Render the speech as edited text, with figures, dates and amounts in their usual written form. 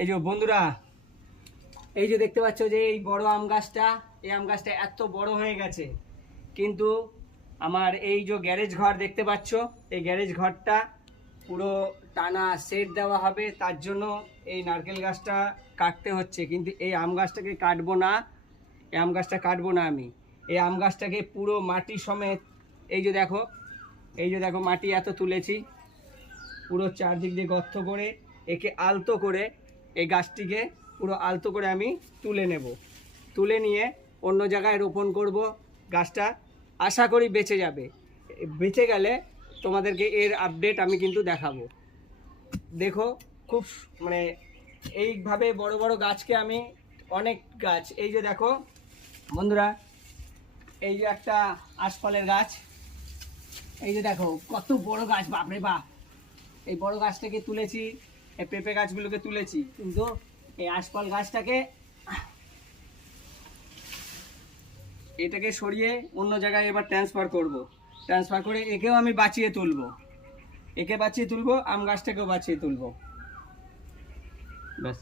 এই যে বন্ধুরা, এই যে দেখতে পাচ্ছ যে এই বড় আম গাছটা, এই আম গাছটা এত বড় হয়ে গেছে, কিন্তু আমার এই যে গ্যারেজ ঘর দেখতে পাচ্ছ, এই গ্যারেজ ঘরটা পুরো টানা সেট দেওয়া হবে, তার জন্য এই নারকেল গাছটা কাটতে হচ্ছে। কিন্তু এই আম গাছটাকে কাটবো না, এই আম গাছটা কাটবো না আমি। এই আম গাছটাকে পুরো মাটি সমেত, এই যে দেখো, এই যে দেখো মাটি এত তুলেছি, পুরো চারদিক দিয়ে গর্ত করে একে আলতো করে, এই গাছটিকে পুরো আলতো করে আমি তুলে নেব। তুলে নিয়ে অন্য জায়গায় রোপণ করব। গাছটা আশা করি বেঁচে যাবে। বেঁচে গেলে তোমাদেরকে এর আপডেট আমি কিন্তু দেখাবো। দেখো খুব মানে এইভাবে বড় বড় গাছকে আমি, অনেক গাছ, এই যে দেখো বন্ধুরা, এই যে একটা আশফলের গাছ, এই যে দেখো কত বড় গাছ, বাপরে বাপ। এই বড় গাছটাকে তুলেছি, এই পেঁপে গাছগুলোকে তুলেছি, কিন্তু এই আশফল গাছটাকে, এটাকে সরিয়ে অন্য জায়গায় এবার ট্রান্সফার করব। ট্রান্সফার করে একেও আমি বাঁচিয়ে তুলবো, একে বাঁচিয়ে তুলবো, আম গাছটাকেও বাঁচিয়ে তুলবো। ব্যাস।